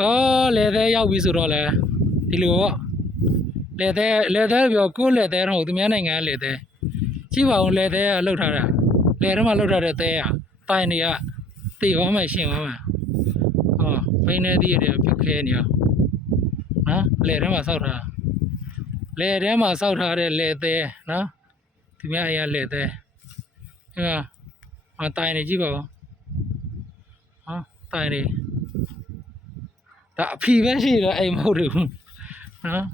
အော်လေသေးရောက်ပြီဆိုတော့လေဒီလိုပေါ့လေသေးလေသေးပြောကိုယ်လေသေးတော့သူများနိုင်ငံကလေသေးကြည့်ပါဦးလေသေးကလှုပ်ထားတာလေထဲမှာလှုပ်ထားတဲ့သေးอ่ะတိုင်တွေကတေသွားမှရှင်သွားမှဟောဘိန်းနေသီးရတယ်ပြုတ်ခဲနေရောနော်လေထဲမှာစောက်ထားလေထဲမှာစောက်ထားတဲ့လေသေးနော်သူများအရာလေသေးအဲကမတိုင်နေကြည့်ပါဦးဟောတိုင်နေ ဒါအဖီပဲရှိတယ်အိမ်မဟုတ်ဘူးနော်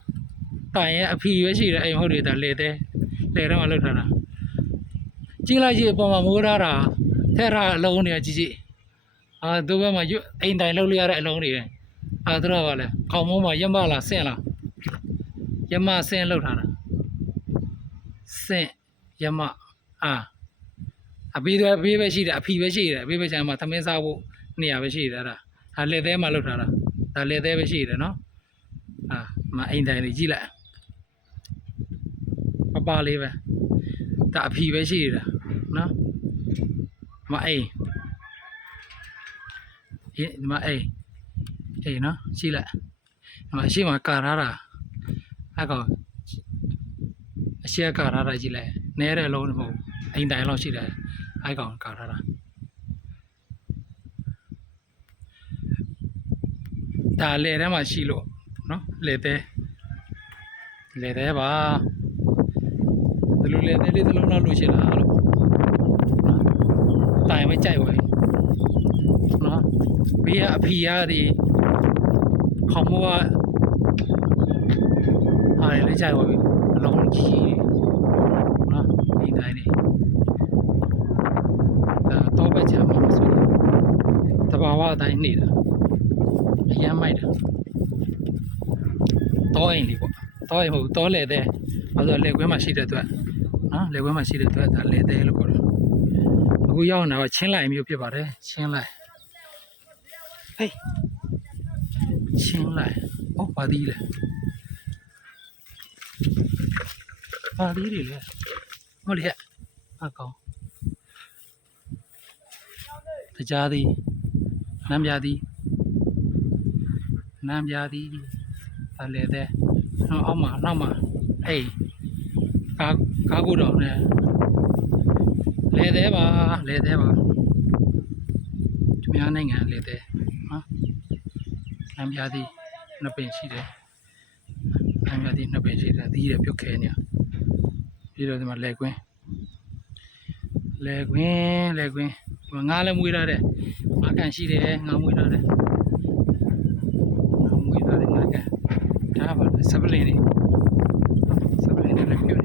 တိုင်ရဲ့အဖီပဲရှိတယ်အိမ်မဟုတ်တယ်ဒါလေတဲ့လေတော့မလောက်ထားတာကြည့်လိုက်ကြည့်အပေါ်မှာမိုးထားတာထဲထားအလုံးတွေကြည့်ကြည့်အာသူဘက်မှာရွတ်အိမ်တိုင်လောက်လိုက်ရတဲ့အလုံးတွေအာသူတော့ကလည်းခေါင်းမိုးမှာရက်မလားဆင့်လားရက်မဆင့်လောက်ထားတာဆင့်ရက်မအာအပီးတွေအပီးပဲရှိတယ်အဖီပဲရှိတယ်အပီးပဲချမ်းမှာသမင်းစားဖို့နေရာပဲရှိတယ်အဲ့ဒါဒါလက်သေးမှာလောက်ထားတာ ဒါလည်းသေးပဲရှိတယ်နော်အာမအိမ်တိုင်လေးကြည့်လိုက်ပပလေးပဲဒါအဖီပဲရှိတယ်နော်မအိမ်ဒီမအိမ်အေးနော်ကြည့်လိုက်ဒီမှာအရှိမကာထားတာအကောင်အရှိကာထားတာကြည့်လိုက်နဲတဲ့အလုံးမဟုတ်ဘူးအိမ်တိုင်လောက်ရှိတယ်အဲကောင်ကာထားတာ ဒါလေထဲမှာရှိလို့နော်လေသေးလေသေးပါဒီလိုလေသေးလေးတစ်လုံးလောက်လို့ရှိလားလို့နော်တိုင်မကြိုက်ပါဘူးနော်ဘေးကအဖီရသည်ခေါမောကအားလည်းကြိုက်ပါပြီအလုံးကြီးနော်ဒီတိုင်းနေဒါတော့ပဲချမ်းမှာမဆိုတဘာဝအတိုင်းနေတာ အရမ်းမိုက်တာတောအိမ်လေးပေါ့တောအိမ်မဟုတ်ဘူးတောလေတဲ့ဘာလို့လဲလေခွဲမှာရှိတဲ့အတွက်နော်လေခွဲမှာရှိတဲ့အတွက်ဒါလေတဲ့လို့ခေါ်တယ်အခုရောက်နေတာကချင်းလိုက်မျိုးဖြစ်ပါတယ်ချင်းလိုက်ဟေးချင်းလိုက်ဟောပါသေးလေပါသေးတယ်လေဟောလေအကောင်တရားသည်နမ်းပြသည် နမ်းပြသည်ဒါလည်းတဲ့နောက်အောက်မှာနောက်မှာအေးကာကားကိုတော့နဲ့လဲသေးပါလဲသေးပါသူများနိုင်ငံလဲသေးနော်နမ်းပြသည်နှစ်ပင်ရှိတယ်နမ်းပြသည်နှစ်ပင်ရှိတယ်သီးရပြုတ်ခဲနေပြီးတော့ဒီမှာလဲကွင်းလဲကွင်းလဲကွင်းဒီမှာငါးလည်းမွေးထားတယ်ငါးကန်ရှိတယ်ငါးမွေးထားတယ် မွေးသားတွေငါကဒါပါလေစပလင်းတွေစပလင်းတွေလည်းပြု